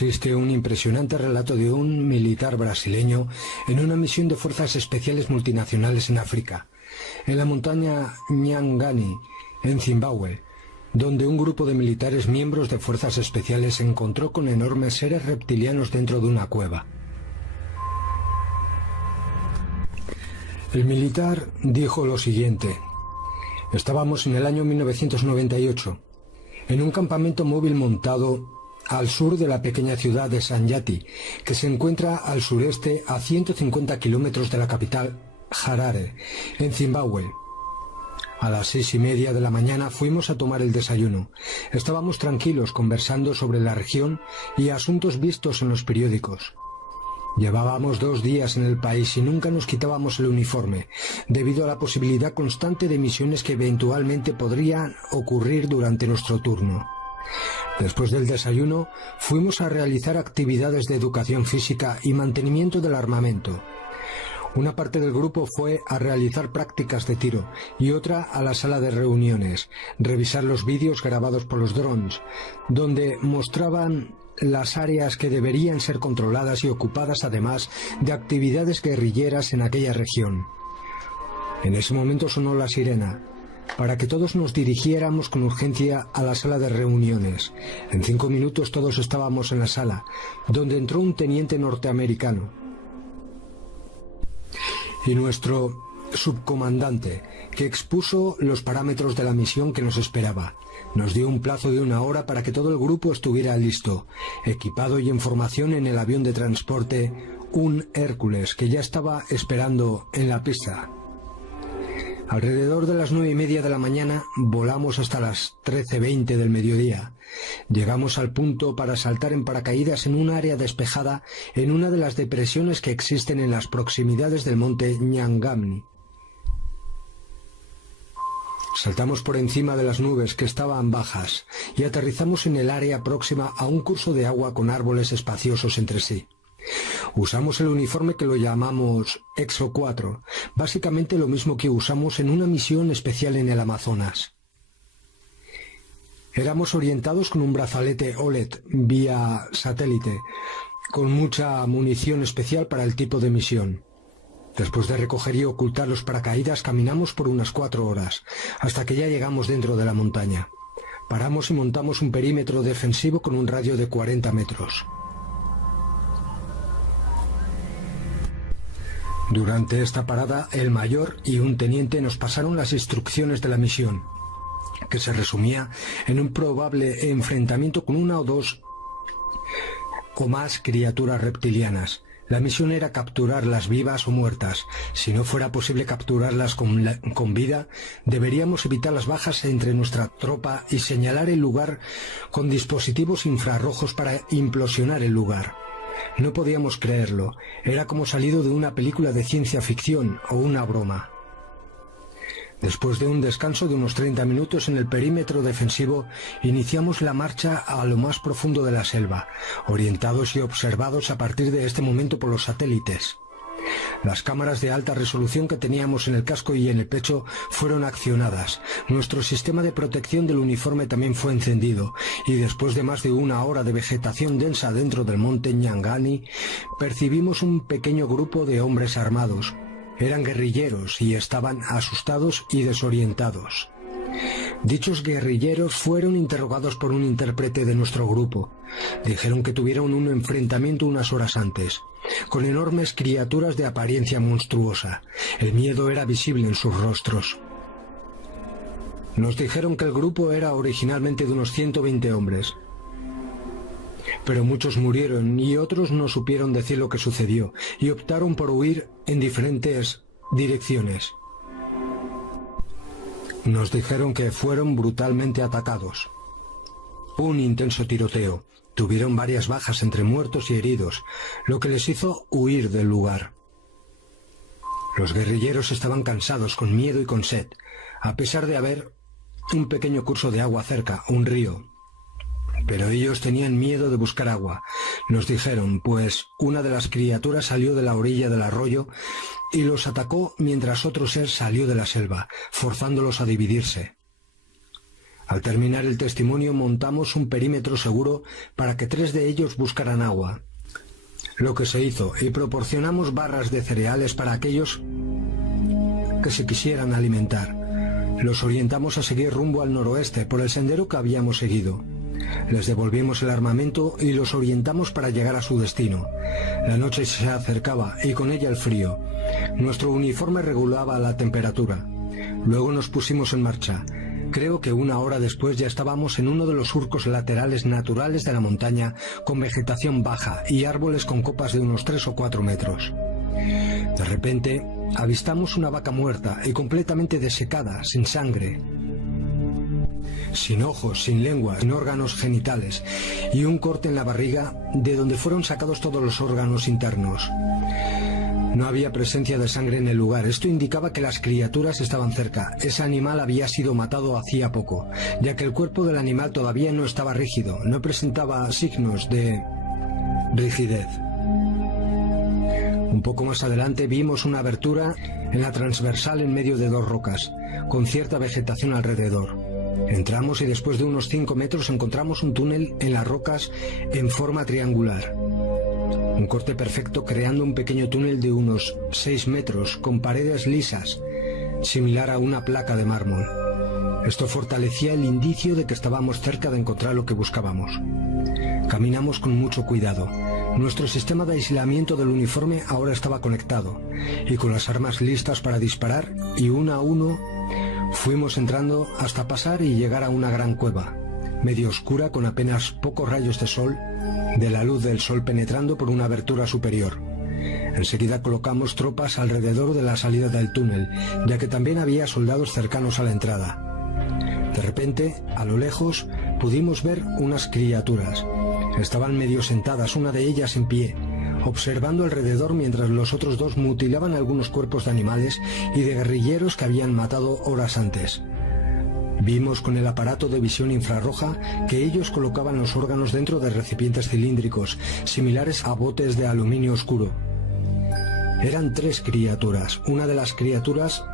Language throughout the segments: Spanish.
existe un impresionante relato de un militar brasileño en una misión de fuerzas especiales multinacionales en África, en la montaña Nyangani, en Zimbabue, donde un grupo de militares miembros de fuerzas especiales se encontró con enormes seres reptilianos dentro de una cueva. El militar dijo lo siguiente: estábamos en el año 1998, en un campamento móvil montado al sur de la pequeña ciudad de Sanyati, que se encuentra al sureste a 150 kilómetros de la capital Harare, en Zimbabue. A las 6:30 de la mañana fuimos a tomar el desayuno. Estábamos tranquilos conversando sobre la región y asuntos vistos en los periódicos. Llevábamos 2 días en el país y nunca nos quitábamos el uniforme, debido a la posibilidad constante de misiones que eventualmente podrían ocurrir durante nuestro turno. Después del desayuno, fuimos a realizar actividades de educación física y mantenimiento del armamento. Una parte del grupo fue a realizar prácticas de tiro y otra a la sala de reuniones, revisar los vídeos grabados por los drones, donde mostraban las áreas que deberían ser controladas y ocupadas, además de actividades guerrilleras en aquella región. En ese momento sonó la sirena, para que todos nos dirigiéramos con urgencia a la sala de reuniones. En 5 minutos todos estábamos en la sala, donde entró un teniente norteamericano y nuestro subcomandante, que expuso los parámetros de la misión que nos esperaba. Nos dio un plazo de 1 hora para que todo el grupo estuviera listo, equipado y en formación en el avión de transporte, un Hércules, que ya estaba esperando en la pista. Alrededor de las 9:30 de la mañana volamos hasta las 13:20 del mediodía. Llegamos al punto para saltar en paracaídas en un área despejada en una de las depresiones que existen en las proximidades del monte Nyangani. Saltamos por encima de las nubes que estaban bajas y aterrizamos en el área próxima a un curso de agua con árboles espaciosos entre sí. Usamos el uniforme que lo llamamos Exo 4, básicamente lo mismo que usamos en una misión especial en el Amazonas. Éramos orientados con un brazalete OLED vía satélite, con mucha munición especial para el tipo de misión. Después de recoger y ocultar los paracaídas, caminamos por unas 4 horas, hasta que ya llegamos dentro de la montaña. Paramos y montamos un perímetro defensivo con un radio de 40 metros. Durante esta parada, el mayor y un teniente nos pasaron las instrucciones de la misión, que se resumía en un probable enfrentamiento con 1 o 2 o más criaturas reptilianas. La misión era capturarlas vivas o muertas. Si no fuera posible capturarlas con vida, deberíamos evitar las bajas entre nuestra tropa y señalar el lugar con dispositivos infrarrojos para implosionar el lugar. No podíamos creerlo. Era como salido de una película de ciencia ficción o una broma. Después de un descanso de unos 30 minutos en el perímetro defensivo, iniciamos la marcha a lo más profundo de la selva, orientados y observados a partir de este momento por los satélites. Las cámaras de alta resolución que teníamos en el casco y en el pecho fueron accionadas. Nuestro sistema de protección del uniforme también fue encendido, y después de más de 1 hora de vegetación densa dentro del monte Nyangani, percibimos un pequeño grupo de hombres armados. Eran guerrilleros y estaban asustados y desorientados. Dichos guerrilleros fueron interrogados por un intérprete de nuestro grupo. Dijeron que tuvieron un enfrentamiento unas horas antes, con enormes criaturas de apariencia monstruosa. El miedo era visible en sus rostros. Nos dijeron que el grupo era originalmente de unos 120 hombres, pero muchos murieron y otros no supieron decir lo que sucedió y optaron por huir en diferentes direcciones. Nos dijeron que fueron brutalmente atacados. Un intenso tiroteo. Tuvieron varias bajas entre muertos y heridos, lo que les hizo huir del lugar. Los guerrilleros estaban cansados, con miedo y con sed, a pesar de haber un pequeño curso de agua cerca, un río. Pero ellos tenían miedo de buscar agua. Nos dijeron, pues una de las criaturas salió de la orilla del arroyo y los atacó mientras otro ser salió de la selva, forzándolos a dividirse. Al terminar el testimonio montamos un perímetro seguro para que 3 de ellos buscaran agua, lo que se hizo, y proporcionamos barras de cereales para aquellos que se quisieran alimentar. Los orientamos a seguir rumbo al noroeste por el sendero que habíamos seguido. Les devolvimos el armamento y los orientamos para llegar a su destino. La noche se acercaba y con ella el frío. Nuestro uniforme regulaba la temperatura. Luego nos pusimos en marcha. Creo que 1 hora después ya estábamos en uno de los surcos laterales naturales de la montaña, con vegetación baja y árboles con copas de unos 3 o 4 metros. De repente avistamos una vaca muerta y completamente desecada, sin sangre, sin ojos, sin lengua, sin órganos genitales, y un corte en la barriga de donde fueron sacados todos los órganos internos. No había presencia de sangre en el lugar. Esto indicaba que las criaturas estaban cerca. Ese animal había sido matado hacía poco, ya que el cuerpo del animal todavía no estaba rígido, no presentaba signos de rigidez. Un poco más adelante vimos una abertura en la transversal en medio de 2 rocas, con cierta vegetación alrededor. Entramos y después de unos 5 metros encontramos un túnel en las rocas en forma triangular. Un corte perfecto creando un pequeño túnel de unos 6 metros con paredes lisas, similar a una placa de mármol. Esto fortalecía el indicio de que estábamos cerca de encontrar lo que buscábamos. Caminamos con mucho cuidado. Nuestro sistema de aislamiento del uniforme ahora estaba conectado, y con las armas listas para disparar, y 1 a 1 fuimos entrando hasta pasar y llegar a una gran cueva, medio oscura con apenas pocos rayos de sol, de la luz del sol penetrando por una abertura superior. Enseguida colocamos tropas alrededor de la salida del túnel, ya que también había soldados cercanos a la entrada. De repente, a lo lejos, pudimos ver unas criaturas. Estaban medio sentadas, una de ellas en pie, observando alrededor mientras los otros 2 mutilaban algunos cuerpos de animales y de guerrilleros que habían matado horas antes. Vimos con el aparato de visión infrarroja que ellos colocaban los órganos dentro de recipientes cilíndricos, similares a botes de aluminio oscuro. Eran 3 criaturas. Una de las criaturas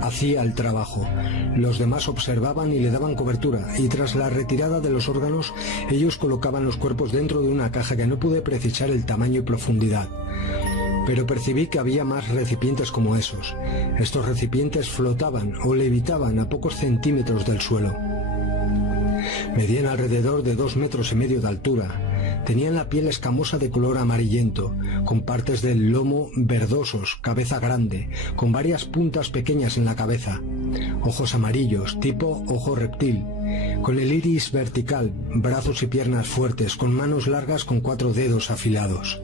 hacía el trabajo. Los demás observaban y le daban cobertura, y tras la retirada de los órganos, ellos colocaban los cuerpos dentro de una caja que no pude precisar el tamaño y profundidad. Pero percibí que había más recipientes como esos. Estos recipientes flotaban o levitaban a pocos centímetros del suelo. Medían alrededor de 2,5 metros de altura. Tenían la piel escamosa de color amarillento, con partes del lomo verdosos, cabeza grande, con varias puntas pequeñas en la cabeza, ojos amarillos, tipo ojo reptil, con el iris vertical, brazos y piernas fuertes, con manos largas con 4 dedos afilados.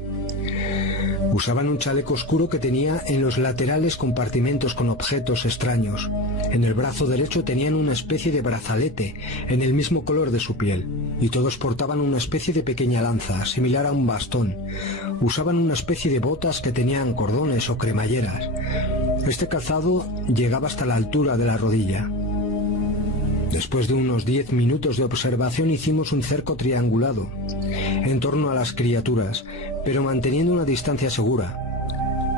Usaban un chaleco oscuro que tenía en los laterales compartimentos con objetos extraños. En el brazo derecho tenían una especie de brazalete en el mismo color de su piel, y todos portaban una especie de pequeña lanza, similar a un bastón. Usaban una especie de botas que tenían cordones o cremalleras. Este calzado llegaba hasta la altura de la rodilla. Después de unos 10 minutos de observación hicimos un cerco triangulado en torno a las criaturas, pero manteniendo una distancia segura.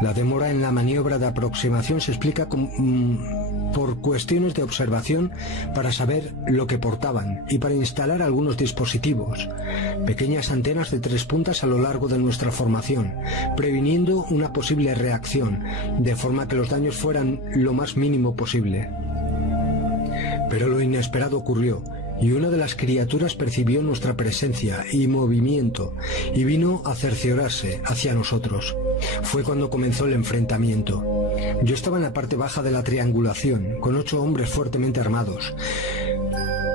La demora en la maniobra de aproximación se explica por cuestiones de observación para saber lo que portaban y para instalar algunos dispositivos, pequeñas antenas de 3 puntas a lo largo de nuestra formación, previniendo una posible reacción, de forma que los daños fueran lo más mínimo posible. Pero lo inesperado ocurrió, y una de las criaturas percibió nuestra presencia y movimiento, y vino a cerciorarse hacia nosotros. Fue cuando comenzó el enfrentamiento. Yo estaba en la parte baja de la triangulación, con 8 hombres fuertemente armados,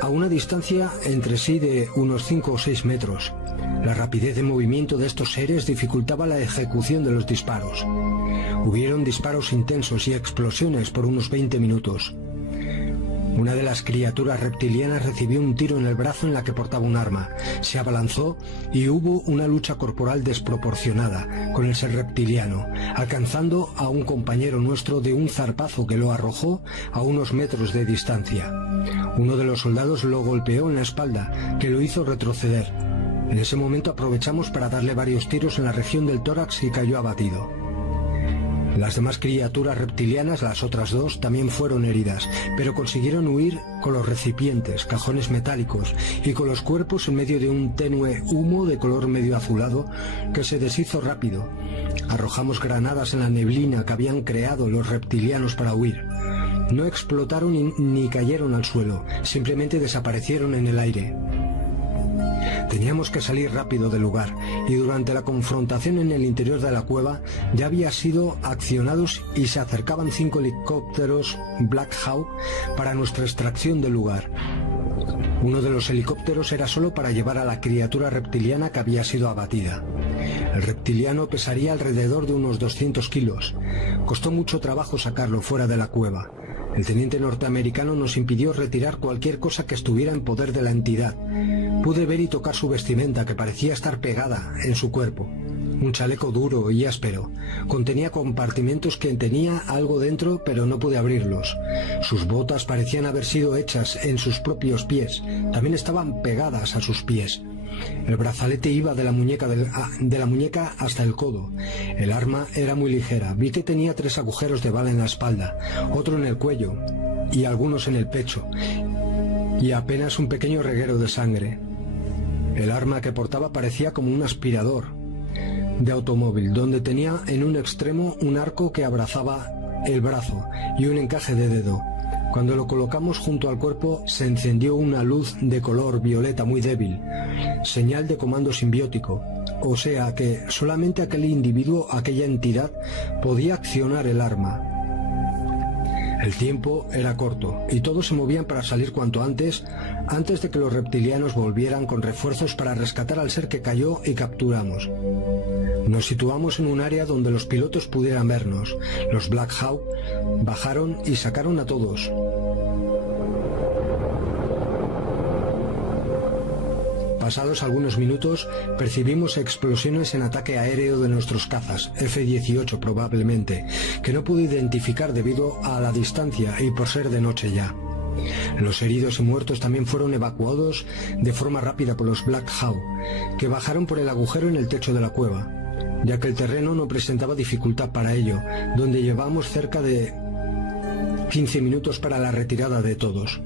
a una distancia entre sí de unos 5 o 6 metros. La rapidez de movimiento de estos seres dificultaba la ejecución de los disparos. Hubieron disparos intensos y explosiones por unos 20 minutos. Una de las criaturas reptilianas recibió un tiro en el brazo en la que portaba un arma. Se abalanzó y hubo una lucha corporal desproporcionada con el ser reptiliano, alcanzando a un compañero nuestro de un zarpazo que lo arrojó a unos metros de distancia. Uno de los soldados lo golpeó en la espalda, que lo hizo retroceder. En ese momento aprovechamos para darle varios tiros en la región del tórax y cayó abatido. Las demás criaturas reptilianas, las otras dos, también fueron heridas, pero consiguieron huir con los recipientes, cajones metálicos y con los cuerpos en medio de un tenue humo de color medio azulado que se deshizo rápido. Arrojamos granadas en la neblina que habían creado los reptilianos para huir. No explotaron ni cayeron al suelo, simplemente desaparecieron en el aire. Teníamos que salir rápido del lugar, y durante la confrontación en el interior de la cueva ya había sido accionados y se acercaban 5 helicópteros Black Hawk para nuestra extracción del lugar. Uno de los helicópteros era solo para llevar a la criatura reptiliana que había sido abatida. El reptiliano pesaría alrededor de unos 200 kilos. Costó mucho trabajo sacarlo fuera de la cueva. El teniente norteamericano nos impidió retirar cualquier cosa que estuviera en poder de la entidad. Pude ver y tocar su vestimenta, que parecía estar pegada en su cuerpo. Un chaleco duro y áspero. Contenía compartimentos que tenía algo dentro, pero no pude abrirlos. Sus botas parecían haber sido hechas en sus propios pies. También estaban pegadas a sus pies. El brazalete iba de la muñeca hasta el codo. El arma era muy ligera. Vi que tenía 3 agujeros de bala en la espalda, otro en el cuello y algunos en el pecho, y apenas un pequeño reguero de sangre. El arma que portaba parecía como un aspirador de automóvil, donde tenía en un extremo un arco que abrazaba el brazo y un encaje de dedo. Cuando lo colocamos junto al cuerpo se encendió una luz de color violeta muy débil, señal de comando simbiótico, o sea que solamente aquel individuo, aquella entidad, podía accionar el arma. El tiempo era corto y todos se movían para salir cuanto antes de que los reptilianos volvieran con refuerzos para rescatar al ser que cayó y capturamos. Nos situamos en un área donde los pilotos pudieran vernos. Los Black Hawk bajaron y sacaron a todos. Pasados algunos minutos, percibimos explosiones en ataque aéreo de nuestros cazas, F-18 probablemente, que no pude identificar debido a la distancia y por ser de noche ya. Los heridos y muertos también fueron evacuados de forma rápida por los Black Hawk, que bajaron por el agujero en el techo de la cueva, ya que el terreno no presentaba dificultad para ello, donde llevamos cerca de 15 minutos para la retirada de todos.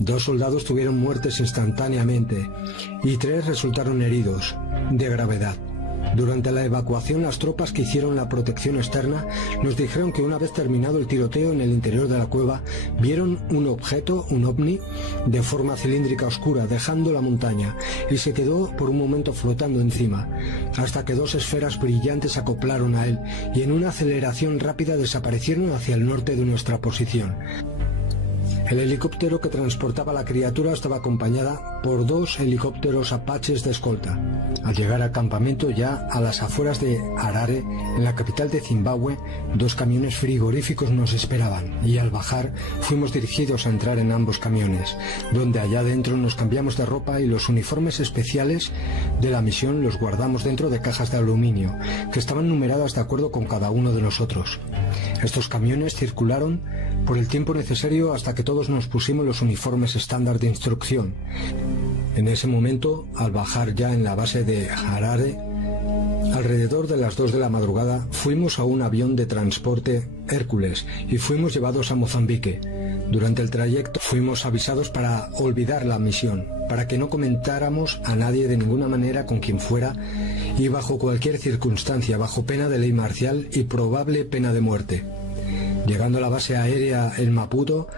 2 soldados tuvieron muertes instantáneamente y 3 resultaron heridos de gravedad. Durante la evacuación, las tropas que hicieron la protección externa nos dijeron que una vez terminado el tiroteo en el interior de la cueva, vieron un objeto, un ovni, de forma cilíndrica oscura, dejando la montaña, y se quedó por un momento flotando encima, hasta que 2 esferas brillantes se acoplaron a él y en una aceleración rápida desaparecieron hacia el norte de nuestra posición. El helicóptero que transportaba a la criatura estaba acompañada por 2 helicópteros Apaches de escolta. Al llegar al campamento, ya a las afueras de Harare, en la capital de Zimbabue, 2 camiones frigoríficos nos esperaban, y al bajar fuimos dirigidos a entrar en ambos camiones, donde allá dentro nos cambiamos de ropa y los uniformes especiales de la misión los guardamos dentro de cajas de aluminio, que estaban numeradas de acuerdo con cada uno de nosotros. Estos camiones circularon por el tiempo necesario hasta que todos nos pusimos los uniformes estándar de instrucción. En ese momento, al bajar ya en la base de Harare, alrededor de las 2 de la madrugada, fuimos a un avión de transporte Hércules y fuimos llevados a Mozambique. Durante el trayecto fuimos avisados para olvidar la misión, para que no comentáramos a nadie de ninguna manera con quien fuera y bajo cualquier circunstancia, bajo pena de ley marcial y probable pena de muerte. Llegando a la base aérea en Maputo,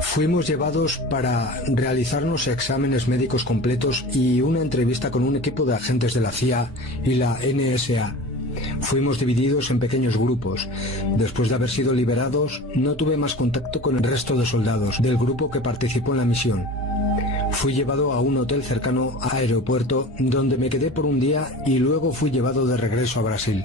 fuimos llevados para realizarnos exámenes médicos completos y una entrevista con un equipo de agentes de la CIA y la NSA. Fuimos divididos en pequeños grupos. Después de haber sido liberados, no tuve más contacto con el resto de soldados del grupo que participó en la misión. Fui llevado a un hotel cercano al aeropuerto, donde me quedé por un día y luego fui llevado de regreso a Brasil.